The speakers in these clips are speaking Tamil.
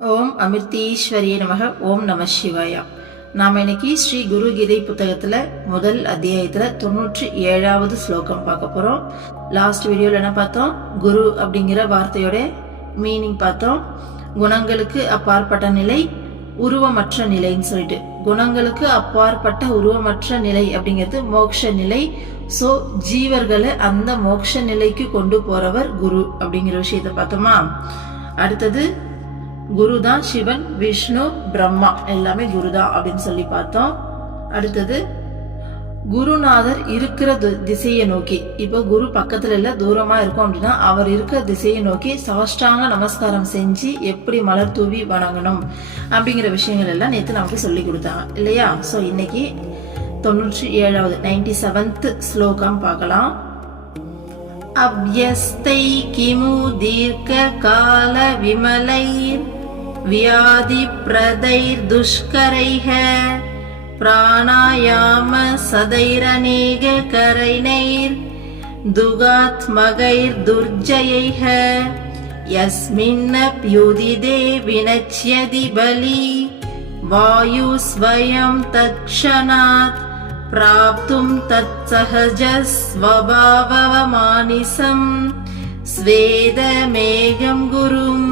ஓம் அமிர்தீஸ்வரியே நமக. ஓம் நம சிவாயா. நாம் இன்னைக்கு ஸ்ரீ குரு கீதை புத்தகத்துல முதல் அத்தியாயத்துல 97வது ஸ்லோகம் பார்க்க போறோம். லாஸ்ட் வீடியோல என்ன பார்த்தோம்? குரு அப்படிங்கிற வார்த்தையோட மீனிங் பார்த்தோம். குணங்களுக்கு அப்பாற்பட்ட நிலை, உருவமற்ற நிலைன்னு சொல்லிட்டு, குணங்களுக்கு அப்பாற்பட்ட உருவமற்ற நிலை அப்படிங்கிறது மோட்ச நிலை. சோ ஜீவர்களை அந்த மோட்ச நிலைக்கு கொண்டு போறவர் குரு அப்படிங்கிற விஷயத்த பார்த்தோமா. அடுத்தது குரு தான் சிவன், விஷ்ணு, பிரம்மா எல்லாமே குருதான் அப்படின்னு சொல்லி பார்த்தோம். அடுத்தது குருநாதர் இருக்கிற திசையை நோக்கி, இப்போ குரு பக்கத்துல இல்ல தூரமா இருக்கும் அப்படின்னா அவர் இருக்கிற திசையை நோக்கி சாஷ்டாங்க நமஸ்காரம் செஞ்சு எப்படி மலர் தூவி வணங்கணும் அப்படிங்கிற விஷயங்கள் எல்லாம் நேற்று நமக்கு சொல்லி கொடுத்தாங்க இல்லையா. சோ இன்னைக்கு 97வது 97th ஸ்லோகம் பார்க்கலாம். அப்யஸ்தை கிமு தீர்க்க கால விமலைர் வியாதி பிரதைர் துஷ்கரைஹ பிராணாயாம சதைரநேக கரைணைர் துகாத்மகைர் துர்ஜயைஹ யஸ்மின்னப்யுதிதே வினச்யதி பலி வாயு ஸ்வயம் தத்க்ஷணாத் பிராப்தும் தத் சஹஜ ஸ்வபாவமானிசம் ஸ்வேதமேகம் குரும்.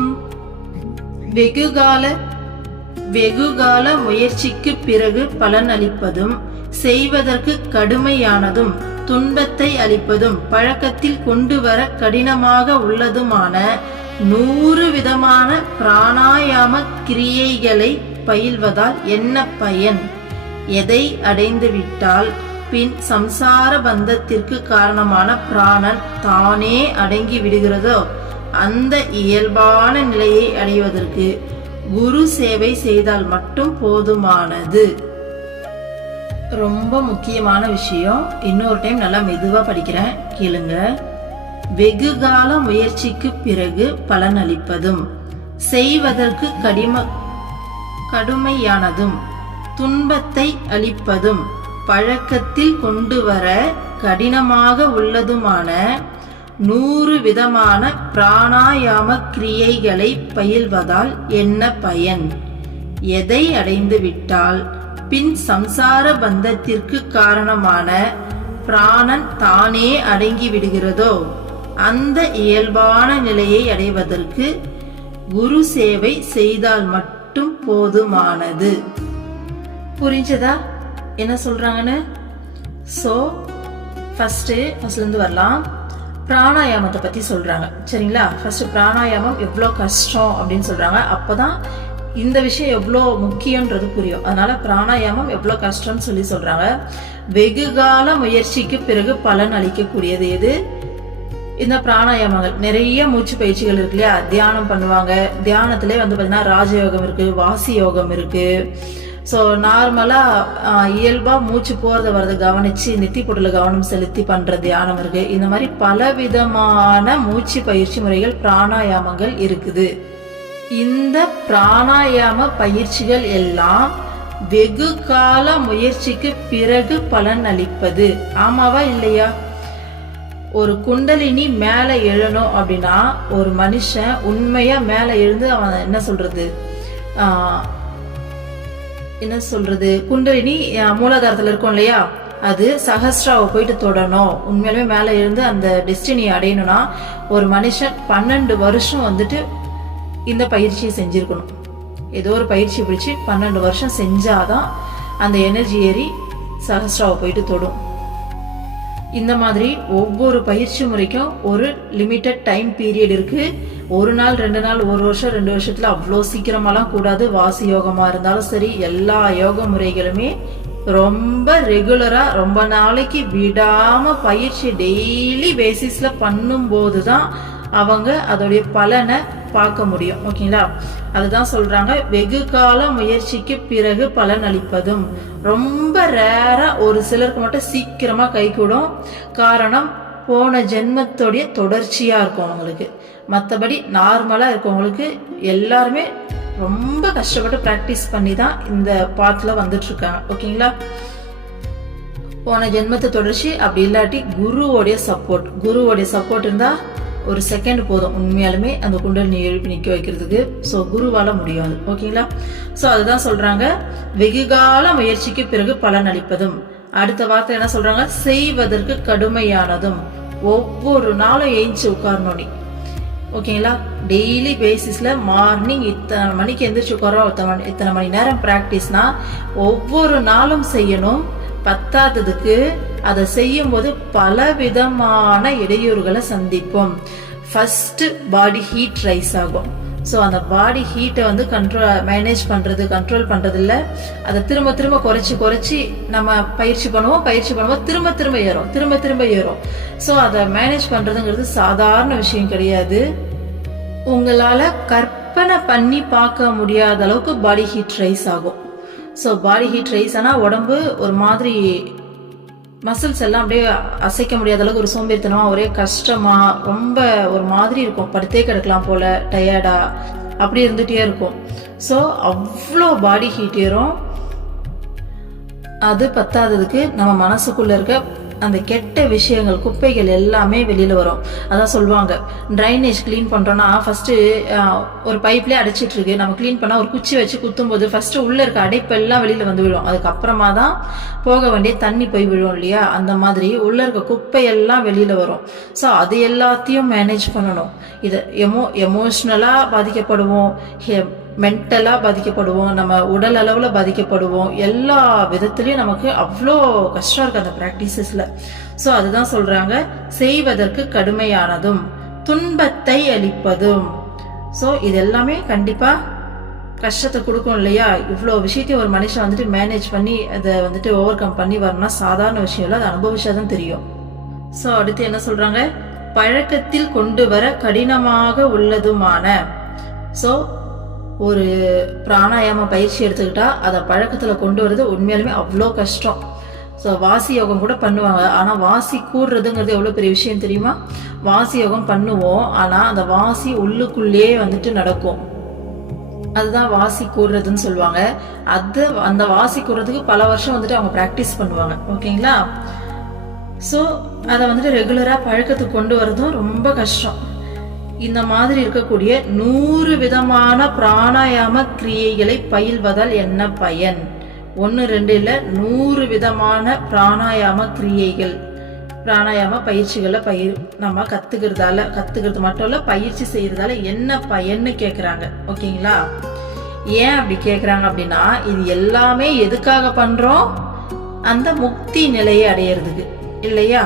வெகுகால முயற்சிக்கு பிறகு பலன் அளிப்பதும், செய்வதற்கு கடுமையானதும், துன்பத்தை அளிப்பதும், பழக்கத்தில் கொண்டு வர கடினமாக உள்ளதுமான 100 விதமான பிராணாயாம கிரியைகளை பயில்வதால் என்ன பயன்? எதை அடைந்து விட்டால் பின் சம்சார பந்தத்திற்கு காரணமான பிராணன் தானே அடங்கி விடுகிறதோ அந்த இயல்பான நிலையை அடைவதற்கு குரு சேவை செய்தால் மட்டும் போதுமானது. ரொம்ப முக்கியமான விஷயம். இன்னொரு டைம் நல்லா மெதுவா படிக்கிறேன், கேளுங்க. வெகுகால முயற்சிக்கு பிறகு பலன் அளிப்பதும், செய்வதற்கு கடுமையானதும், துன்பத்தை அளிப்பதும், பழக்கத்தில் கொண்டு வர கடினமாக உள்ளதுமான 100 விதமான பிராணாயாம கிரியைகளை பயில்வதால் என்ன பயன்? எதை அடைந்து விட்டால் பின் சம்சார பந்தத்திற்கு காரணமான பிராணன் தானே அடங்கி விடுகிறதோ அந்த இயல்பான நிலையை அடைவதற்கு குரு சேவை செய்தால் மட்டும் போதுமானது. புரிஞ்சதா என்ன சொல்றாங்கன்னு? சோ ஃபர்ஸ்ட்ல இருந்து வரலாம். பிராணாயாமத்தை பத்தி சொல்றாங்க சரிங்களா. ஃபர்ஸ்ட் பிராணாயாமம் எவ்வளவு கஷ்டம் அப்படின்னு சொல்றாங்க. அப்பதான் இந்த விஷயம் எவ்வளவு முக்கியம்ன்றது புரியும். அதனால பிராணாயாமம் எவ்வளவு கஷ்டம்னு சொல்லி சொல்றாங்க. வெகுகால முயற்சிக்கு பிறகு பலன் அளிக்கக்கூடியது எது? இந்த பிராணாயாமங்கள். நிறைய மூச்சு பயிற்சிகள் இருக்கு இல்லையா. தியானம் பண்ணுவாங்க. தியானத்திலே பாத்தீங்கன்னா ராஜயோகம் இருக்கு, வாசி யோகம் இருக்கு. ஸோ நார்மலாக இயல்பாக மூச்சு போகிறத வரதை கவனித்து நெத்தி பொருளை கவனம் செலுத்தி பண்ணுற தியானம் இருக்குது. இந்த மாதிரி பல விதமான மூச்சு பயிற்சி முறைகள் பிராணாயாமங்கள் இருக்குது. இந்த பிராணாயாம பயிற்சிகள் எல்லாம் வெகு கால முயற்சிக்கு பிறகு பலன் அளிப்பது. ஆமாவா இல்லையா? ஒரு குண்டலினி மேலே எழணும் அப்படின்னா ஒரு மனுஷன் உண்மையாக மேலே எழுந்து அவன் என்ன சொல்றது குண்டலினி மூலாதாரத்துல இருக்கும் இல்லையா, அது சஹஸ்ராவை போயிட்டு தொடணும். உண்மையிலுமே மேல இருந்து அந்த டெஸ்டினியை அடையணும்னா ஒரு மனுஷன் 12 வருஷம் இந்த பயிற்சியை செஞ்சிருக்கணும். ஏதோ ஒரு பயிற்சி பிடிச்சி 12 வருஷம் செஞ்சாதான் அந்த எனர்ஜி ஏறி சஹஸ்ராவை போயிட்டு தொடும். இந்த மாதிரி ஒவ்வொரு பயிற்சி முறைக்கும் ஒரு லிமிட்டட் டைம் பீரியட் இருக்கு. 1 நாள் 2 நாள் 1 வருஷம் 2 வருஷத்துல அவ்வளோ சீக்கிரமாலாம் கூடாது. வாசி யோகமா இருந்தாலும் சரி, எல்லா யோக முறைகளுமே ரொம்ப ரெகுலரா ரொம்ப நாளைக்கு விடாம பயிற்சி டெய்லி பேசிஸ்ல பண்ணும் போதுதான் அவங்க அதோடைய பலனை பார்க்க முடியும். ஓகேங்களா. அதுதான் சொல்றாங்க வெகு கால முயற்சிக்கு பிறகு பலன் அளிப்பதும். ரொம்ப ரேரா ஒரு சிலருக்கு மட்டும் சீக்கிரமா கை கூடும். காரணம் போன ஜென்மத்தோடைய தொடர்ச்சியா இருக்கும் அவங்களுக்கு. மற்றபடி நார்மலா இருக்கவங்களுக்கு எல்லாருமே ரொம்ப கஷ்டப்பட்டு பிராக்டிஸ் பண்ணி தான் இந்த பாத்துல வந்துட்டு இருக்காங்க. ஓகேங்களா. போன ஜென்மத்தை தொடர்ச்சி, அப்படி இல்லாட்டி குருவோடைய சப்போர்ட் இருந்தா ஒரு செகண்ட் போதும் உண்மையாலுமே அந்த குண்டலினி எழுப்பி நிக்க வைக்கிறதுக்கு. ஸோ குருவால முடியாது. ஓகேங்களா? ஸோ அதுதான் சொல்றாங்க, வெகுகால முயற்சிக்கு பிறகு பலன் அளிப்பதும். அடுத்த வார்த்தை என்ன சொல்றாங்க, செய்வதற்கு கடுமையானதும். ஒவ்வொரு நாளும் ஏஞ்சி உட்காரணும் நீ. ஓகேங்களா? டெய்லி பேசிஸ்ல மார்னிங் இத்தனை மணிக்கு எந்திரிச்சு உட்காரோம், இத்தனை மணி நேரம் பிராக்டிஸ்னா ஒவ்வொரு நாளும் செய்யணும். பத்தாததுக்கு அதை செய்யும் போது பல விதமான இடையூறுகளை சந்திப்போம். ஃபர்ஸ்ட் பாடி ஹீட் ரைஸ் ஆகும். ஸோ அந்த பாடி ஹீட்டை வந்து மேனேஜ் கண்ட்ரோல் பண்றது இல்லை. அதை திரும்ப திரும்ப குறைச்சி நம்ம பயிற்சி பண்ணுவோம் திரும்ப ஏறும். ஸோ அதை மேனேஜ் பண்றதுங்கிறது சாதாரண விஷயம் கிடையாது. உங்களால கற்பனை பண்ணி பார்க்க முடியாத அளவுக்கு பாடி ஹீட் ரைஸ் ஆகும். ஸோ பாடி ஹீட் ரைஸ் ஆனால் உடம்பு ஒரு மாதிரி மசில்ஸ் எல்லாம் அப்படியே அசைக்க முடியாத அளவுக்கு ஒரு சோம்பேறித்தனமா, ஒரே கஷ்டமா, ரொம்ப ஒரு மாதிரி இருக்கும். படுத்தே கிடக்கலாம் போல, டயர்டா அப்படி இருந்துட்டே இருக்கும். ஸோ அவ்வளோ பாடி ஹீட் ஏறும். அது பத்தாததுக்கு நம்ம மனசுக்குள்ள இருக்க அந்த கெட்ட விஷயங்கள், குப்பைகள் எல்லாமே வெளியில வரும். அதான் சொல்லுவாங்க, ட்ரைனேஜ் கிளீன் பண்றோம்னா ஃபர்ஸ்ட் ஒரு பைப்லேயே அடைச்சிட்டு இருக்கு, நம்ம கிளீன் பண்ணா ஒரு குச்சி வச்சு குத்தும் போது ஃபர்ஸ்ட் உள்ள இருக்க அடைப்பு எல்லாம் வெளியில வந்து விழும். அதுக்கப்புறமா தான் போக வேண்டிய தண்ணி போய் விழும் இல்லையா? அந்த மாதிரி உள்ள இருக்க குப்பை எல்லாம் வெளியில வரும். ஸோ அது எல்லாத்தையும் மேனேஜ் பண்ணணும். இது எமோஷ்னலா பாதிக்கப்படுவோம், மென்டலா பாதிக்கப்படுவோம், நம்ம உடல் அளவுல பாதிக்கப்படுவோம். எல்லா விதத்திலயும் நமக்கு அவ்வளோ கஷ்டம் இருக்கு அந்த பிராக்டிசஸ்ல. ஸோ அதுதான் சொல்றாங்க, செய்வதற்கு கடுமையானதும் துன்பத்தை அளிப்பதும். ஸோ இது எல்லாமே கண்டிப்பா கஷ்டத்தை கொடுக்கும் இல்லையா? இவ்வளோ விஷயத்தையும் ஒரு மனுஷன் வந்துட்டு மேனேஜ் பண்ணி அதை வந்துட்டு ஓவர் கம் பண்ணி வரணும்னா சாதாரண விஷயம் இல்லை, அதை அனுபவிச்சாதான் தெரியும். ஸோ அடுத்து என்ன சொல்றாங்க, பழக்கத்தில் கொண்டு வர கடினமாக உள்ளதுமான. ஸோ ஒரு பிராணாயாம பயிற்சி எடுத்துக்கிட்டா அதை பழக்கத்துல கொண்டு வர்றது உண்மையாலுமே அவ்வளோ கஷ்டம். ஸோ வாசி யோகம் கூட பண்ணுவாங்க, ஆனா வாசி கூடுறதுங்கிறது எவ்வளவு பெரிய விஷயம் தெரியுமா? வாசி யோகம் பண்ணுவோம், ஆனா அந்த வாசி உள்ளுக்குள்ளேயே வந்துட்டு நடக்கும். அதுதான் வாசி கூடுறதுன்னு சொல்லுவாங்க. அந்த வாசி கூடுறதுக்கு பல வருஷம் வந்துட்டு அவங்க பிராக்டிஸ் பண்ணுவாங்க. ஓகேங்களா? ஸோ அதை வந்துட்டு ரெகுலரா பழக்கத்துக்கு கொண்டு வரதும் ரொம்ப கஷ்டம். இந்த மாதிரி இருக்கக்கூடிய 100 விதமான பிராணாயாம கிரியைகளை பயில்வதால் என்ன பயன்? 1 2 இல்ல, 100 விதமான பிராணாயாம கிரியைகள், பிராணாயாம பயிற்சிகளை நம்ம கத்துக்கிறது மட்டும் இல்ல, பயிற்சி செய்யறதால என்ன பயன்னு கேக்குறாங்க. ஓகேங்களா? ஏன் அப்படி கேக்குறாங்க அப்படின்னா, இது எல்லாமே எதுக்காக பண்றோம்? அந்த முக்தி நிலையை அடையிறதுக்கு இல்லையா?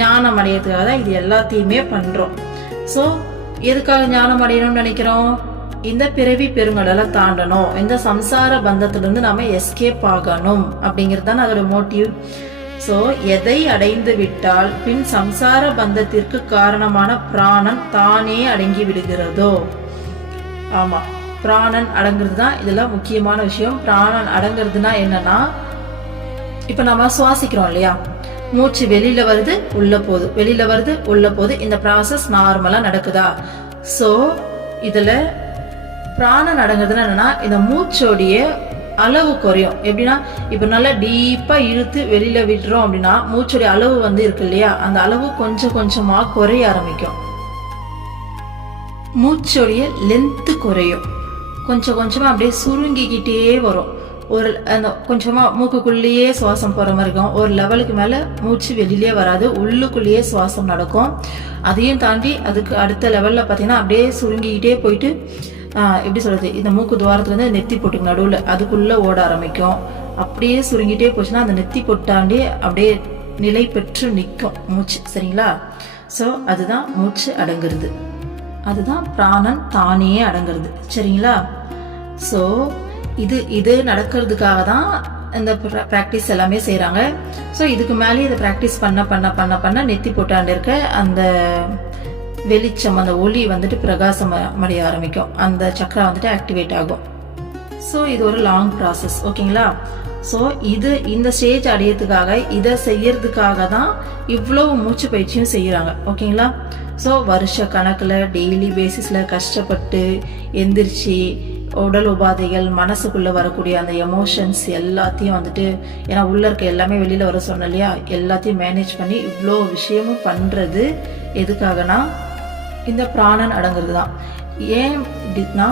ஞானம் அடையிறதுக்காக தான் இது எல்லாத்தையுமே பண்றோம். ஸோ எதுக்காக ஞானம் அடையணும்னு நினைக்கிறோம்? இந்த பிறவி பெருங்கடலை தாண்டணும், இந்த சம்சார பந்தத்திலிருந்து நாம எஸ்கேப் ஆகணும் அப்படிங்கிறது தான் அதோட மோட்டிவ். ஸோ எதை அடைந்து விட்டால் பின் சம்சார பந்தத்திற்கு காரணமான பிராணன் தானே அடங்கி விடுகிறதோ. ஆமா, பிராணன் அடங்குறது தான் இதுல முக்கியமான விஷயம். பிராணன் அடங்குறதுனா என்னன்னா, இப்ப நம்ம சுவாசிக்கிறோம் இல்லையா, மூச்சு வெளியில வருது உள்ள போகுது, வெளியில வருது உள்ள போகுது, இந்த ப்ராசஸ் நார்மலா நடக்குதா? சோ இதுல பிராணன் அடங்குறதுன்னா என்னன்னா, இந்த மூச்சோடைய அளவு குறையும். எப்படின்னா, இப்ப நல்லா டீப்பா இழுத்து வெளியில விடுறோம் அப்படின்னா மூச்சோடைய அளவு வந்து இருக்கு இல்லையா, அந்த அளவு கொஞ்சம் கொஞ்சமா குறைய ஆரம்பிக்கும். மூச்சோடைய லென்த் குறையும், கொஞ்சம் கொஞ்சமா அப்படியே சுருங்கிக்கிட்டே வரும். ஒரு அந்த கொஞ்சமா மூக்குக்குள்ளேயே சுவாசம் போற மாதிரி இருக்கும். ஒரு லெவலுக்கு மேல மூச்சு வெளியிலே வராது, உள்ளுக்குள்ளேயே சுவாசம் நடக்கும். அதையும் தாண்டி அதுக்கு அடுத்த லெவல்ல பாத்தீங்கன்னா அப்படியே சுருங்கிக்கிட்டே போயிட்டு எப்படி சொல்றது, இந்த மூக்கு துவாரத்துல இருந்து நெத்தி பொட்டுக்கு நடுவுல அதுக்குள்ள ஓட ஆரம்பிக்கும். அப்படியே சுருங்கிட்டே போச்சுன்னா அந்த நெத்தி பொட்டாண்டி அப்படியே நிலை பெற்று நிற்கும் மூச்சு. சரிங்களா? ஸோ அதுதான் மூச்சு அடங்குறது, அதுதான் பிராணன் தானே அடங்குறது. சரிங்களா? ஸோ இது நடக்கிறதுக்காக தான் இந்த ப்ராக்டிஸ் எல்லாமே செய்யறாங்க. ஸோ இதுக்கு மேலே இதை ப்ராக்டிஸ் பண்ண பண்ண பண்ண பண்ண நெத்தி போட்டாண்டு இருக்க அந்த வெளிச்சம், அந்த ஒளி வந்துட்டு பிரகாசம் அடைய ஆரம்பிக்கும், அந்த சக்கரா வந்துட்டு ஆக்டிவேட் ஆகும். ஸோ இது ஒரு லாங் ப்ராசஸ். ஓகேங்களா? ஸோ இந்த ஸ்டேஜ் அடையிறதுக்காக, இதை செய்யறதுக்காக தான் இவ்வளவு மூச்சு பயிற்சியும் செய்யறாங்க. ஓகேங்களா? ஸோ வருஷ கணக்குல டெய்லி பேசிஸ்ல கஷ்டப்பட்டு எந்திரிச்சு உடல் உபாதைகள், மனசுக்குள்ள வரக்கூடிய அந்த எமோஷன்ஸ் எல்லாத்தையும் வந்துட்டு, ஏன்னா உள்ள இருக்க எல்லாமே வெளியில வர சொன்ன இல்லையா, எல்லாத்தையும் மேனேஜ் பண்ணி இவ்வளோ விஷயமும் பண்றது எதுக்காகனா இந்த பிராணன் அடங்குறது தான். ஏன் அப்படின்னா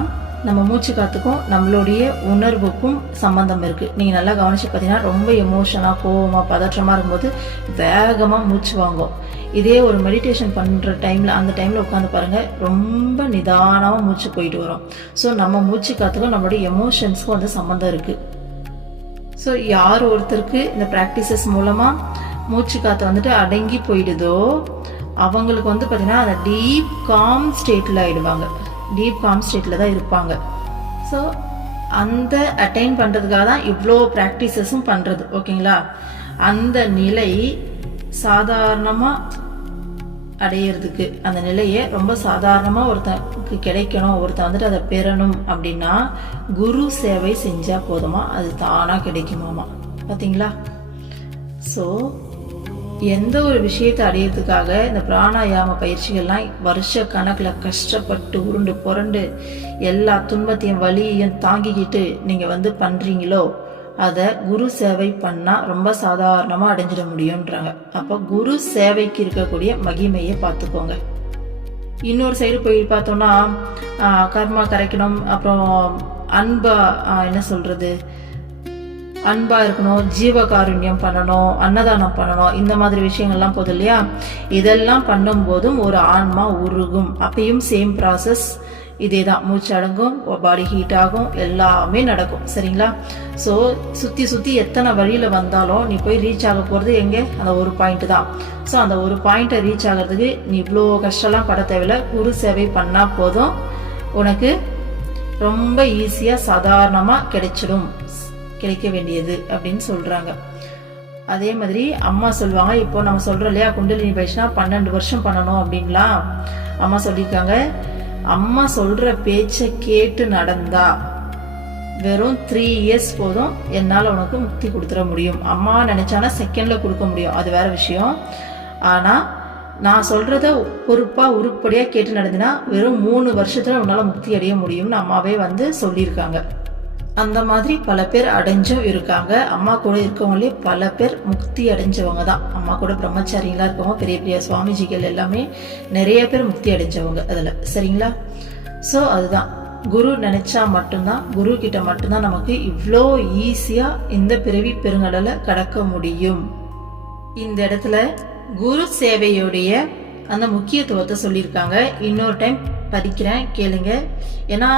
நம்ம மூச்சு காத்துக்கும் நம்மளுடைய உணர்வுக்கும் சம்பந்தம் இருக்குது. நீங்கள் நல்லா கவனிச்சு பார்த்தீங்கன்னா ரொம்ப எமோஷனாக கோவமாக பதற்றமாக இருக்கும்போது வேகமாக மூச்சு வாங்கும். இதே ஒரு மெடிடேஷன் பண்ணுற டைமில் அந்த டைமில் உட்காந்து பாருங்கள், ரொம்ப நிதானமாக மூச்சு போயிட்டு வரும். ஸோ நம்ம மூச்சு காத்துக்கும் நம்மளுடைய எமோஷன்ஸ்க்கும் வந்து சம்மந்தம் இருக்குது. ஸோ யார் ஒருத்தருக்கு இந்த ப்ராக்டிசஸ் மூலமாக மூச்சு காற்று வந்துட்டு அடங்கி போயிடுதோ அவங்களுக்கு வந்து பார்த்திங்கன்னா அந்த டீப் காம் ஸ்டேட்டில் ஆகிடுவாங்க. டீப் காம் ஸ்டேட்டில் தான் இருப்பாங்க. ஸோ அந்த அட்டைன் பண்ணுறதுக்காக தான் இவ்வளோ ப்ராக்டிசஸும் பண்ணுறது. ஓகேங்களா? அந்த நிலை சாதாரணமாக அடையிறதுக்கு, அந்த நிலையை ரொம்ப சாதாரணமாக ஒருத்தனுக்கு கிடைக்கணும், ஒருத்தன் வந்துட்டு அதை பெறணும் அப்படின்னா குரு சேவை செஞ்சால் போதுமா, அது தானாக கிடைக்குமாமா. பார்த்தீங்களா? ஸோ எந்த ஒரு விஷயத்தை அடையிறதுக்காக இந்த பிராணாயாம பயிற்சிகள்லாம் வருஷ கணக்கில் கஷ்டப்பட்டு உருண்டு புரண்டு எல்லா துன்பத்தையும் வலியையும் தாங்கிக்கிட்டு நீங்கள் வந்து பண்ணுறீங்களோ அதை குரு சேவை பண்ணால் ரொம்ப சாதாரணமாக அடைஞ்சிட முடியுன்றாங்க. அப்போ குரு சேவைக்கு இருக்கக்கூடிய மகிமையை பார்த்துக்கோங்க. இன்னொரு சைடு போய் பார்த்தோம்னா கர்மா கரைக்கணும், அப்புறம் அன்பா என்ன சொல்கிறது, அன்பா இருக்கணும், ஜீவகாருண்யம் பண்ணணும், அன்னதானம் பண்ணணும், இந்த மாதிரி விஷயங்கள்லாம் போதும் இல்லையா? இதெல்லாம் பண்ணும்போதும் ஒரு ஆன்மா உருகும். அப்பயும் சேம் ப்ராசஸ் இதே தான். மூச்சு அடங்கும், பாடி ஹீட் ஆகும், எல்லாமே நடக்கும். சரிங்களா? ஸோ சுற்றி சுற்றி எத்தனை வழியில் வந்தாலும் நீ போய் ரீச் ஆக போகிறது எங்கே? அந்த ஒரு பாயிண்ட் தான். ஸோ அந்த ஒரு பாயிண்ட்டை ரீச் ஆகிறதுக்கு நீ இவ்வளோ கஷ்டம்லாம் பட தேவையில்லை. குரு சேவை பண்ணால் போதும், உனக்கு ரொம்ப ஈஸியாக சாதாரணமாக கிடைக்க வேண்டியது அப்படின்னு சொல்கிறாங்க. அதே மாதிரி அம்மா சொல்லுவாங்க, இப்போ நம்ம சொல்கிறோம் இல்லையா குண்டலினி பயிற்சினா 12 வருஷம் பண்ணணும் அப்படின்லாம் அம்மா சொல்லியிருக்காங்க. அம்மா சொல்கிற பேச்சை கேட்டு நடந்தா வெறும் 3 இயர்ஸ் போதும், என்னால் உனக்கு முக்தி கொடுத்துட முடியும். அம்மா நினச்சானா செகண்டில் கொடுக்க முடியும், அது வேற விஷயம். ஆனால் நான் சொல்கிறத பொறுப்பாக உருப்படியாக கேட்டு நடந்தினா வெறும் 3 வருஷத்தில் உன்னால் முக்தி அடைய முடியும்னு அம்மாவே வந்து சொல்லியிருக்காங்க. அந்த மாதிரி பல பேர் அடைஞ்சும் இருக்காங்க. அம்மா கூட இருக்கவங்களே பல பேர் முக்தி அடைஞ்சவங்க தான். அம்மா கூட பிரம்மச்சாரிங்களா இருக்கவங்க, பெரிய பெரிய சுவாமிஜிகள் எல்லாமே நிறைய பேர் முக்தி அடைஞ்சவங்க அதில். சரிங்களா? ஸோ அதுதான், குரு நினைச்சா மட்டும்தான், குரு கிட்ட மட்டும்தான் நமக்கு இவ்வளோ ஈஸியாக இந்த பிறவி பெருங்கடலை கடக்க முடியும். இந்த இடத்துல குரு சேவையுடைய அந்த முக்கியத்துவத்தை சொல்லியிருக்காங்க. இன்னொரு டைம் படிக்கிறேன், கேளுங்க. ஏன்னா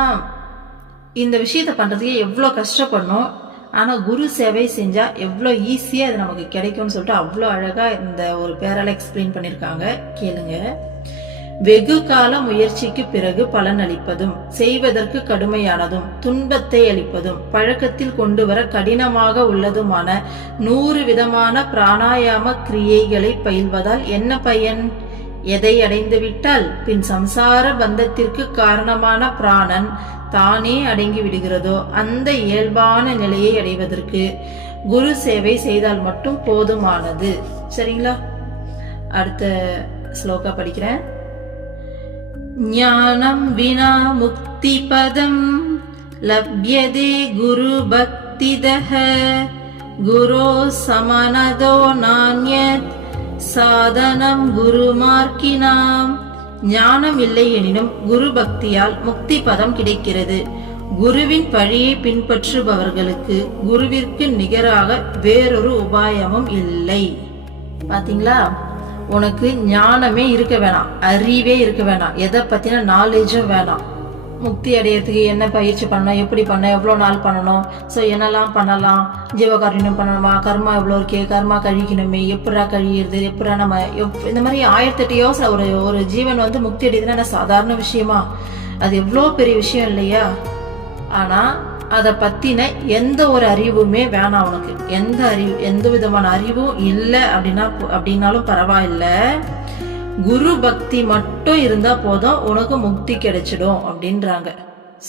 இந்த விஷயத்தை பண்ணுறதுக்கே எவ்வளோ கஷ்டப்படணும், ஆனால் குரு சேவை செஞ்சால் எவ்வளோ ஈஸியாக அது நமக்கு கிடைக்கும்னு சொல்லிட்டு அவ்வளோ அழகாக இந்த ஒரு பேரால எக்ஸ்பிளைன் பண்ணியிருக்காங்க. கேளுங்க. வெகு கால முயற்சிக்கு பிறகு பலன் அளிப்பதும், செய்வதற்கு கடுமையானதும், துன்பத்தை அளிப்பதும், பழக்கத்தில் கொண்டு வர கடினமாக உள்ளதுமான 100 விதமான பிராணாயாம கிரியைகளை பயில்வதால் என்ன பயன்? எதை அடைந்துவிட்டால் பின் சம்சார பந்தத்திற்கு காரணமான பிராணன் தானே அடங்கி விடுகிறதோ அந்த இயல்பான நிலையை அடைவதற்கு குரு சேவை செய்தால் மட்டும் போதுமானது. சரிங்களா? அடுத்த ஸ்லோகா படிக்கிறேன். ஞானம் வினா முக்தி பதம் லப்யதே குரு பக்திதஹ குரு சமனதோ நான்யத் சாதனம் குரு மார்க்கினாம். ஞானம் இல்லை எனினும் குரு பக்தியால் முக்தி பதம் கிடைக்கிறது. குருவின் வழியை பின்பற்றுபவர்களுக்கு குருவிற்கு நிகராக வேறொரு உபாயமும் இல்லை. பாத்தீங்களா? உனக்கு ஞானமே இருக்க வேணாம், அறிவே இருக்க வேணாம், எதை பத்தின நாலேஜும் வேணாம். முக்தி அடையிறதுக்கு என்ன பயிற்சி பண்ணணும், எப்படி பண்ண, எவ்வளோ நாள் பண்ணணும், ஸோ என்னெல்லாம் பண்ணலாம், ஜீவகாருண்யம் பண்ணணுமா, கர்மா எவ்வளோ இருக்கே, கர்மா கழிக்கணுமே, எப்படா கழியிறது, எப்படா நம்ம இந்த மாதிரி 1008 யோசனை. ஒரு ஜீவன் வந்து முக்தி அடையுதுன்னா சாதாரண விஷயமா? அது எவ்வளோ பெரிய விஷயம் இல்லையா? ஆனால் அதை பற்றின எந்த ஒரு அறிவுமே வேணாம் உனக்கு. எந்த விதமான அறிவும் இல்லை அப்படின்னாலும் பரவாயில்லை. குரு பக்தி மட்டும் இருந்தா போதும், உனக்கு முக்தி கிடைச்சிடும் அப்படின்றாங்க.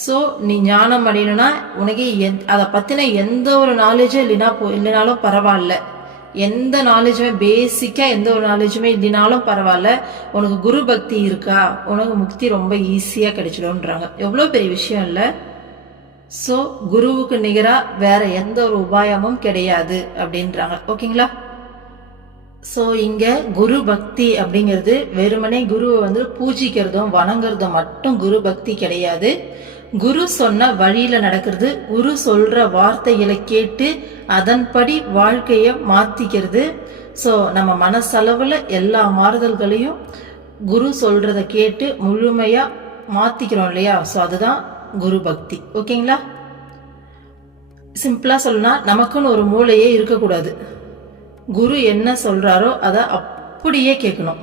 ஸோ நீ ஞானம் அடையணும்னா உனக்கு அதை பத்தின எந்த ஒரு நாலேஜும் இல்லைனாலும் பரவாயில்ல, எந்த நாலேஜுமே பேசிக்கா எந்த ஒரு நாலேஜுமே இல்லைனாலும் பரவாயில்ல, உனக்கு குரு பக்தி இருக்கா, உனக்கு முக்தி ரொம்ப ஈஸியா கிடைச்சிடும்ன்றாங்க. எவ்வளோ பெரிய விஷயம் இல்லை? ஸோ குருவுக்கு நிகரா வேற எந்த ஒரு உபாயமும் கிடையாது அப்படின்றாங்க. ஓகேங்களா? ஸோ இங்கே குரு பக்தி அப்படிங்கிறது வெறுமனே குருவை வந்து பூஜிக்கிறதும் வணங்குறதும் மட்டும் குரு பக்தி கிடையாது. குரு சொன்ன வழியில நடக்கிறது, குரு சொல்ற வார்த்தைகளை கேட்டு அதன்படி வாழ்க்கையை மாத்திக்கிறது. ஸோ நம்ம மனசளவில் எல்லா மாறுதல்களையும் குரு சொல்றத கேட்டு முழுமையா மாத்திக்கிறோம் இல்லையா? ஸோ அதுதான் குரு பக்தி. ஓகேங்களா? சிம்பிளா சொல்லணும்னா நமக்குன்னு ஒரு மூளையே இருக்கக்கூடாது. குரு என்ன சொல்றாரோ அதை அப்படியே கேட்கணும்.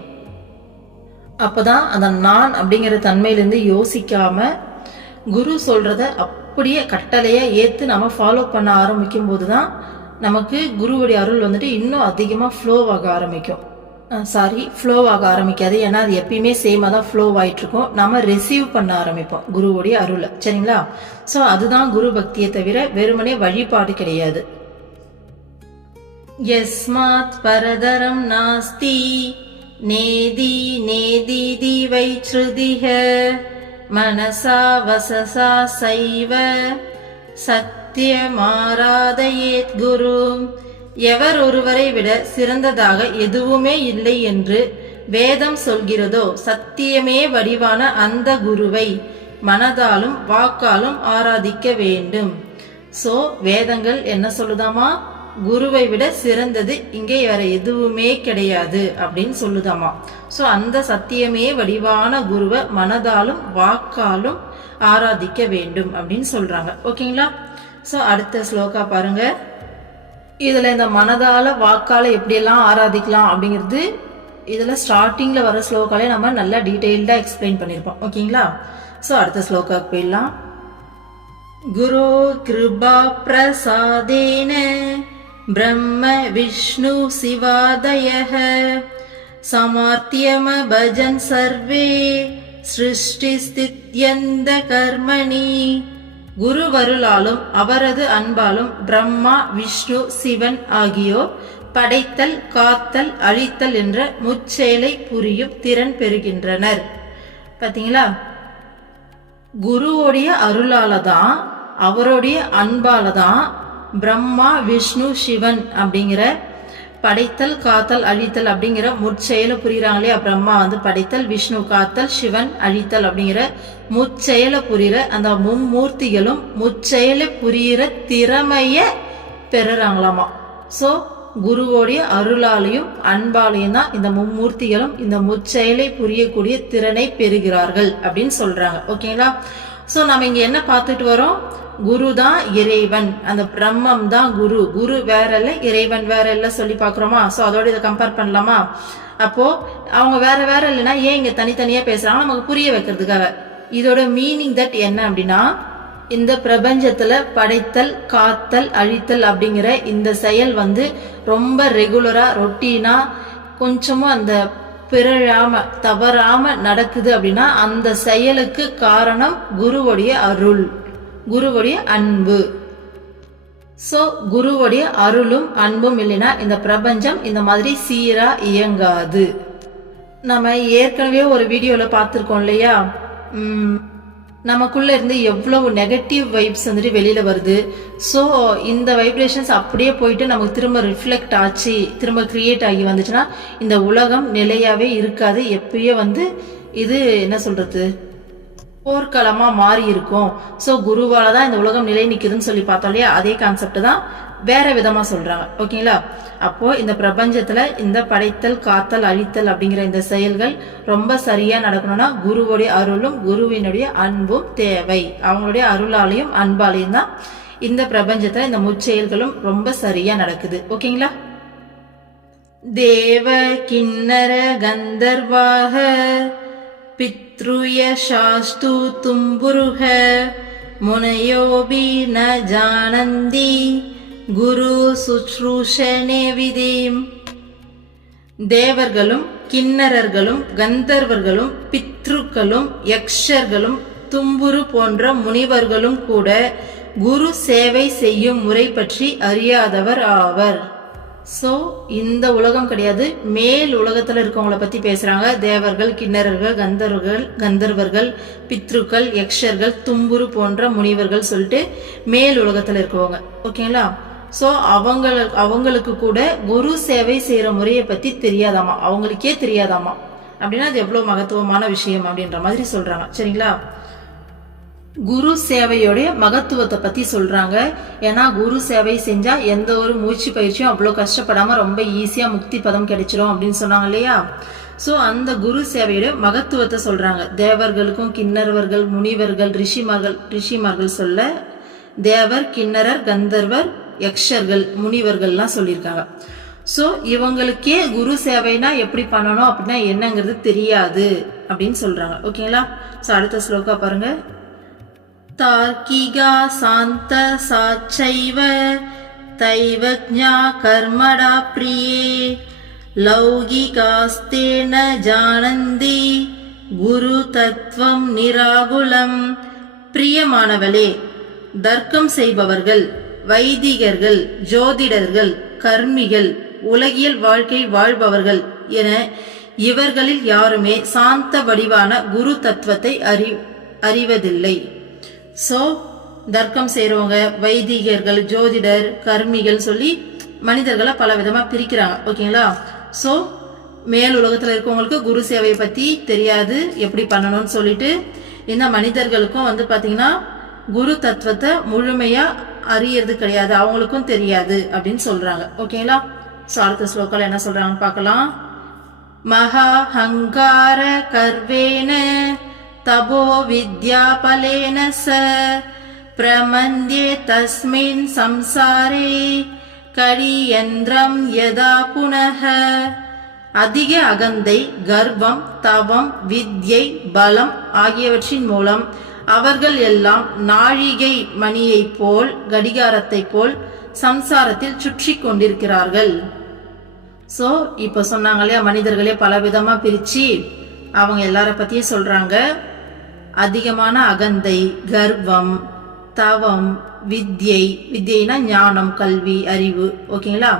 அப்பதான் அந்த நான் அப்படிங்கிற தன்மையிலிருந்து யோசிக்காம குரு சொல்றத அப்படியே கட்டளையா ஏத்து நம்ம ஃபாலோ பண்ண ஆரம்பிக்கும் போதுதான் நமக்கு குருவுடைய அருள் வந்துட்டு இன்னும் அதிகமா ஃப்ளோவாக ஆரம்பிக்கும். ஃப்ளோவாக ஆரம்பிக்காது. ஏன்னா அது எப்பயுமே சேமா தான் ஃப்ளோ ஆயிட்டு இருக்கும். நம்ம ரிசீவ் பண்ண ஆரம்பிப்போம் குருவுடைய அருளை. சரிங்களா? ஸோ அதுதான் குரு பக்தியை தவிர வெறுமனே வழிபாடு கிடையாது. யஸ்மாத் பரதரம் நாஸ்தி நேதி நேதி வைச்ருதிஹ மனசா வசசா சைவ சத்தியமாராதயேத் குரு. எவர் ஒருவரை விட சிறந்ததாக எதுவுமே இல்லை என்று வேதம் சொல்கிறதோ சத்தியமே வடிவான அந்த குருவை மனதாலும் வாக்காலும் ஆராதிக்க வேண்டும். சோ வேதங்கள் என்ன சொல்லுதாமா? குருவை விட சிறந்தது இங்கே வேற எதுவுமே கிடையாது அப்படின்னு சொல்லுதாமா. சோ அந்த சத்தியமே வடிவான குருவை மனதாலும் வாக்காலும் ஆராதிக்க வேண்டும் அப்படின்னு சொல்றாங்க. ஓகேங்களா? சோ அடுத்த ஸ்லோகா பாருங்க. இதுல இந்த மனதால வாக்கால எப்படியெல்லாம் ஆராதிக்கலாம் அப்படிங்கிறது இதுல ஸ்டார்டிங்ல வர ஸ்லோகாலே நம்ம நல்லா டீடைல்டா எக்ஸ்பிளைன் பண்ணிருப்போம். ஓகேங்களா? சோ அடுத்த ஸ்லோகாக்கு போயிடலாம். குரு கிருபா பிரசாதேன பிரம்ம விஷ்ணு சிவாதயः சமார்த்தியம பஜன் சர்வே சிருஷ்டி ஸ்தித்யந்த கர்மணி. குருவருளாலும் அவரது அன்பாலும் பிரம்மா விஷ்ணு சிவன் ஆகியோர் படைத்தல் காத்தல் அழித்தல் என்ற முச்செயலை புரியும் திறன் பெறுகின்றனர். பாத்தீங்களா? குருவோடைய அருளால தான், அவருடைய அன்பால தான் பிரம்மா விஷ்ணு சிவன் அப்படிங்கிற படைத்தல் காத்தல் அழித்தல் அப்படிங்கிற முச்செயலை புரியுறாங்களே. பிரம்மா வந்து படைத்தல், விஷ்ணு காத்தல், சிவன் அழித்தல் அப்படிங்கிற முச்செயலை புரியுற அந்த மும்மூர்த்திகளும் முச்செயலை புரியுற திறமைய பெறுறாங்களாமா. சோ குருவோடைய அருளாலையும் அன்பாலையும் தான் இந்த மும்மூர்த்திகளும் இந்த முச்செயலை புரியக்கூடிய திறனை பெறுகிறார்கள் அப்படின்னு சொல்றாங்க. ஓகேங்களா? சோ நம்ம இங்க என்ன பார்த்துட்டு வரோம்? குரு தான் இறைவன், அந்த பிரம்மம் தான் குரு. குரு வேற இல்ல, இறைவன் வேற இல்ல சொல்லி பாக்குறோமா? சோ அதோட இதை கம்பேர் பண்ணலாமா? அப்போ அவங்க வேற வேற இல்லைன்னா ஏன் இங்க தனித்தனியா பேசுறாங்க? நமக்கு புரிய வைக்கிறதுக்காக. இதோட மீனிங் தட் என்ன அப்படின்னா, இந்த பிரபஞ்சத்துல படைத்தல் காத்தல் அழித்தல் அப்படிங்கிற இந்த செயல் வந்து ரொம்ப ரெகுலரா ரொட்டீனா கொஞ்சமும் அந்த பிறழாம தவறாம நடக்குது அப்படின்னா அந்த செயலுக்கு காரணம் குருவுடைய அருள், குருவுடைய அன்பு. சோ குருவுடைய அருளும் அன்பும் இல்லைன்னா இந்த பிரபஞ்சம் இந்த மாதிரி சீரா இயங்காது. நம்ம ஏற்கனவே ஒரு வீடியோல பார்த்திருக்கோம் இல்லையா? நமக்குள்ள இருந்து எவ்வளவு நெகட்டிவ் வைப்ஸ் வந்துட்டு வெளியில வருது. ஸோ இந்த வைப்ரேஷன்ஸ் அப்படியே போயிட்டு நமக்கு திரும்ப ரிஃப்ளெக்ட் ஆச்சு, திரும்ப கிரியேட் ஆகி வந்துச்சுன்னா இந்த உலகம் நிலையாவே இருக்காது. எப்பயோ வந்து இது என்ன சொல்றது, போர்க்களமா மாறி இருக்கும். ஸோ குருவால தான் இந்த உலகம் நிலை நிற்குதுன்னு சொல்லி பார்த்தோம் இல்லையா? அதே கான்செப்ட் தான் வேற விதமா சொல்றாங்க. ஓகேங்களா? அப்போ இந்த பிரபஞ்சத்துல இந்த படைத்தல் காத்தல் அழித்தல் அப்படிங்கிற இந்த செயல்கள் ரொம்ப சரியா நடக்கணும்னா குருவுடைய அருளும் குருவினுடைய அன்பும் தேவை. அவங்களுடைய அருளாலையும் அன்பாலையும் தான் இந்த பிரபஞ்சத்துல இந்த முச்செயல்களும் ரொம்ப சரியா நடக்குது. ஓகேங்களா? தேவ கிண்ணர கந்தர்வாக பித்ருய சாஸ்து தும்புருக முனையோபி ந ஜானந்தி குரு சுச்ரூஷனே விதீம். தேவர்களும் கிண்ணறர்களும் கந்தர்வர்களும் பித்ருக்களும் யக்ஷர்களும் தும்புரு போன்ற முனிவர்களும் கூட குரு சேவை செய்யும் முறை பற்றி அறியாதவர் ஆவர். சோ இந்த உலகம் கிடையாது, மேல் உலகத்துல இருக்கவங்கள பத்தி பேசுறாங்க. தேவர்கள், கிண்ணறர்கள், கந்தர்வர்கள், பித்ருக்கள், யக்ஷர்கள், தும்புரு போன்ற முனிவர்கள் சொல்லிட்டு மேல் உலகத்துல இருக்கவங்க. ஓகேங்களா? ஸோ அவங்களுக்கு கூட குரு சேவை செய்கிற முறையை பற்றி தெரியாதாமா, அவங்களுக்கே தெரியாதாமா. அப்படின்னா அது எவ்வளோ மகத்துவமான விஷயம் அப்படின்ற மாதிரி சொல்கிறாங்க. சரிங்களா? குரு சேவையோடைய மகத்துவத்தை பற்றி சொல்கிறாங்க. ஏன்னா குரு சேவை செஞ்சால் எந்த ஒரு மூச்சு பயிற்சியும் அவ்வளோ கஷ்டப்படாமல் ரொம்ப ஈஸியாக முக்தி பதம் கிடைச்சிரும் அப்படின்னு சொன்னாங்க இல்லையா? ஸோ அந்த குரு சேவையோட மகத்துவத்தை சொல்கிறாங்க. தேவர்களுக்கும் கிண்ணறவர்கள், முனிவர்கள், ரிஷிமார்கள் சொல்ல தேவர், கிண்ணறர், கந்தர்வர், யக்ஷர்கள், முனிவர்கள்லாம் சொல்லியிருக்காங்க. ஸோ இவங்களுக்கே குரு சேவைனா எப்படி பண்ணணும் அப்படின்னா என்னங்கிறது தெரியாது அப்படின்னு சொல்கிறாங்க. ஓகேங்களா? ஸோ அடுத்த ஸ்லோகா பாருங்க. தார்க்கிகா சாந்த சாச்சைவ தைவஜ்ஞா கர்மடா பிரியே லௌகிகாஸ்தேன ஜானந்தி குரு தத்துவம் நிராகுலம். பிரியமானவளே, தர்க்கம் செய்பவர்கள், வைதிகர்கள், ஜோதிடர்கள், கர்மிகள், உலகியல் வாழ்க்கை வாழ்பவர்கள் என இவர்களில் யாருமே சாந்த வடிவான குரு தத்துவத்தை அறிவதில்லை. ஸோ தர்க்கம் செய்கிறவங்க, வைதிகர்கள், ஜோதிடர், கர்மிகள் சொல்லி மனிதர்களை பல விதமாக பிரிக்கிறாங்க. ஓகேங்களா? ஸோ மேல் உலகத்தில் இருக்கவங்களுக்கு குரு சேவையை பற்றி தெரியாது, எப்படி பண்ணணும்னு சொல்லிட்டு இந்த மனிதர்களுக்கும் பார்த்தீங்கன்னா குரு தத்துவத்தை முழுமையாக அறியறது கிடையாது, அவங்களுக்கும் தெரியாது அப்படின்னு சொல்கிறாங்க. ஓகேங்களா? ஸோ அடுத்த ஸ்லோக்கால என்ன சொல்கிறாங்கன்னு பார்க்கலாம். மகா ஹங்கார கர்வேன தபோ வித்யாபலேன ச பிரமந்தியே தஸ்மின் சம்சாரே கரியந்திரம் யதா புனஹ. அதிக அகந்தை, கர்வம், தவம், வித்யை, பலம் ஆகியவற்றின் மூலம் அவர்கள் எல்லாம் நாழிகை மணியை போல், கடிகாரத்தை போல் சம்சாரத்தில் சுற்றி கொண்டிருக்கிறார்கள். ஸோ இப்போ சொன்னாங்க இல்லையா, மனிதர்களே பல விதமா பிரிச்சு அவங்க எல்லார பத்தியும் சொல்றாங்க. அதிகமான அகந்தை, கர்வம், தவம், வித்யைனா ஞானம், கல்வி, அறிவு. ஓகேங்களா?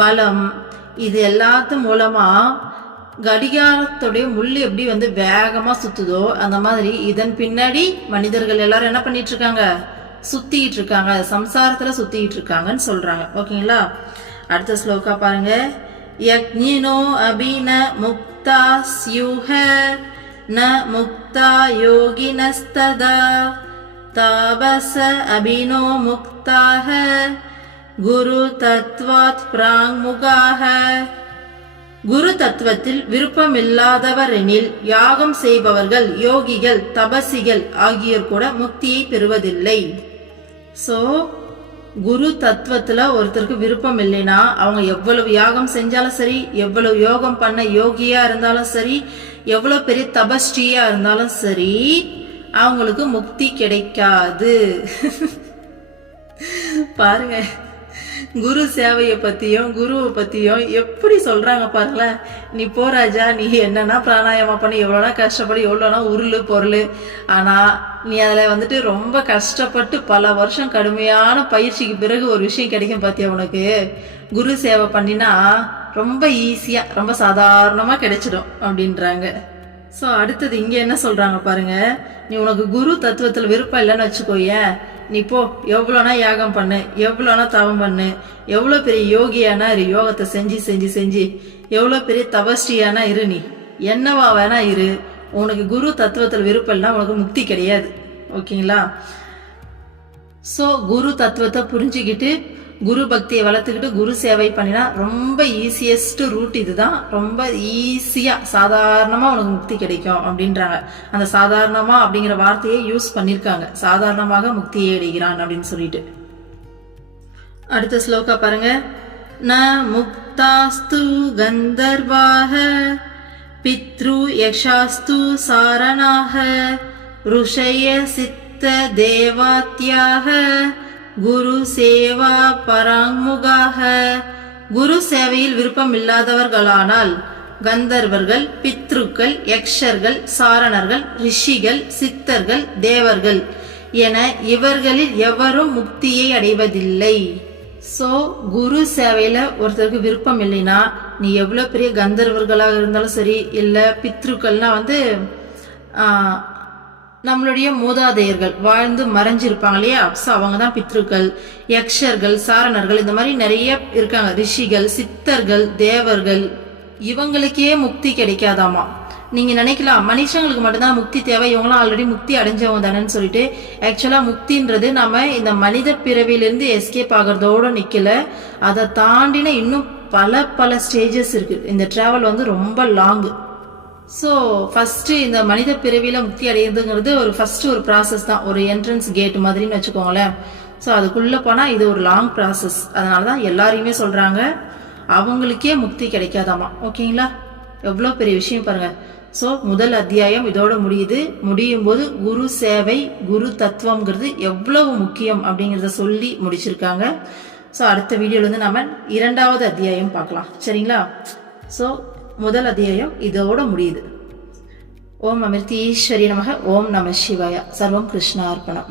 பலம், இது எல்லாத்து மூலமா கடிகாரத்துடைய முள்ளு எப்படி வேகமா சுத்துதோ அந்த மாதிரி இதன் பின்னாடி மனிதர்கள் எல்லாரும் என்ன பண்ணிட்டு இருக்காங்க, சுத்திட்டு இருக்காங்க, சம்சாரத்துல சுத்திட்டு இருக்காங்கன்னு சொல்றாங்க. ஓகேங்களா? அடுத்த ஸ்லோகா பாருங்க. யக்ஞினோ அபின முக்தா ஸ்யூஹ ந முக்தா யோகினஸ்ததா தாபஸ அபினோ முக்தாக குரு தத்வாத் பிராங்முகாக. குரு தத்துவத்தில் விருப்பமில்லாதவர் எனில் யாகம் செய்பவர்கள், யோகிகள், தபசிகள் ஆகியோர் கூட முக்தியை பெறுவதில்லை. சோ குரு தத்துவத்துல ஒருத்தருக்கு விருப்பம் இல்லைன்னா அவங்க எவ்வளவு யாகம் செஞ்சாலும் சரி, எவ்வளவு யோகம் பண்ண யோகியா இருந்தாலும் சரி, எவ்வளவு பெரிய தபஸ்ரீயா இருந்தாலும் சரி, அவங்களுக்கு முக்தி கிடைக்காது. பாருங்க, குரு சேவையை பத்தியும் குருவை பத்தியும் எப்படி சொல்றாங்க பாருங்களேன். நீ போ ராஜா, நீ என்னன்னா பிராணாயாமம் பண்ணி எவ்வளோனா கஷ்டப்படு, எவ்வளோனா உருளு பொருள், ஆனா நீ அதுல ரொம்ப கஷ்டப்பட்டு பல வருஷம் கடுமையான பயிற்சிக்கு பிறகு ஒரு விஷயம் கிடைக்கும் பாத்தியா உனக்கு. குரு சேவை பண்ணினா ரொம்ப ஈஸியா, ரொம்ப சாதாரணமா கிடைச்சிடும் அப்படின்றாங்க. ஸோ அடுத்தது இங்க என்ன சொல்றாங்க பாருங்க. நீ உனக்கு குரு தத்துவத்தில் விருப்பம் இல்லைன்னு வச்சுக்கோயேன், நீ போ, எவ்வளோனா யாகம் பண்ணு, எவ்வளோனா தவம் பண்ணு, எவ்வளோ பெரிய யோகியானா இரு, யோகத்தை செஞ்சு செஞ்சு செஞ்சு எவ்வளோ பெரிய தபஸ்ரீயானா இரு, நீ என்னவா வேணா இரு, உனக்கு குரு தத்துவத்தில் விருப்பம் இல்லைன்னா உனக்கு முக்தி கிடையாது. ஓகேங்களா? ஸோ குரு தத்துவத்தை புரிஞ்சுக்கிட்டு குரு பக்தியை வளர்த்துக்கிட்டு குரு சேவை பண்ணினா ரொம்ப ஈஸியஸ்ட் ரூட் இதுதான். ரொம்ப ஈஸியா சாதாரணமா உனக்கு முக்தி கிடைக்கும் அப்படின்றாங்க. அந்த சாதாரணமா அப்படிங்கிற வார்த்தையை யூஸ் பண்ணிருக்காங்க, சாதாரணமாக முக்தியை அடைகிறான் அப்படின்னு சொல்லிட்டு. அடுத்த ஸ்லோகா பாருங்க. ந முக்தாஸ்து கந்தர்வாக பித்ரு யக்ஷாஸ்து சாரணாக ருஷய சித்த தேவாத்யாக குரு சேவா பராங்முகாக. குரு சேவையில் விருப்பம் இல்லாதவர்களானால் கந்தர்வர்கள், பித்ருக்கள், யக்ஷர்கள், சாரணர்கள், ரிஷிகள், சித்தர்கள், தேவர்கள் என இவர்களில் எவரும் முக்தியை அடைவதில்லை. சோ குரு சேவையில ஒருத்தருக்கு விருப்பம் இல்லைன்னா நீ எவ்வளவு பெரிய கந்தர்வர்களாக இருந்தாலும் சரி, இல்ல பித்ருக்கள்னா நம்மளுடைய மூதாதையர்கள் வாழ்ந்து மறைஞ்சிருப்பாங்க இல்லையா, ஸோ அவங்க தான் பித்ருக்கள், யக்ஷர்கள், சாரணர்கள், இந்த மாதிரி நிறைய இருக்காங்க. ரிஷிகள், சித்தர்கள், தேவர்கள், இவங்களுக்கே முக்தி கிடைக்காதாமா. நீங்க நினைக்கலாம் மனுஷங்களுக்கு மட்டும்தான் முக்தி தேவை, இவங்களாம் ஆல்ரெடி முக்தி அடைஞ்சவங்க தானேன்னு சொல்லிட்டு. ஆக்சுவலா முக்தின்றது நம்ம இந்த மனித பிறவிலிருந்து எஸ்கேப் ஆகிறதோட நிக்கல, அதை தாண்டின இன்னும் பல ஸ்டேஜஸ் இருக்கு. இந்த டிராவல் வந்து ரொம்ப லாங். ஸோ ஃபஸ்ட்டு இந்த மனித பிறவியில் முக்தி அடையிறதுங்கிறது ஒரு ப்ராசஸ் தான், ஒரு என்ட்ரன்ஸ் கேட் மாதிரின்னு வச்சுக்கோங்களேன். ஸோ அதுக்குள்ளே போனால் இது ஒரு லாங் ப்ராசஸ். அதனால தான் எல்லாரையுமே சொல்கிறாங்க அவங்களுக்கே முக்தி கிடைக்காதாமா. ஓகேங்களா, எவ்வளோ பெரிய விஷயம் பாருங்கள். ஸோ முதல் அத்தியாயம் இதோட முடியும் போது குரு சேவை, குரு தத்துவம்ங்கிறது எவ்வளவு முக்கியம் அப்படிங்கிறத சொல்லி முடிச்சிருக்காங்க. ஸோ அடுத்த வீடியோவில் வந்து நம்ம 2வது அத்தியாயம் பார்க்கலாம். சரிங்களா? ஸோ முதல் அத்தியாயம் இதோட முடியுது. ஓம் அமிர்தீஸ்வரி நமக. ஓம் நம சிவாய. சர்வம் கிருஷ்ணார்ப்பணம்.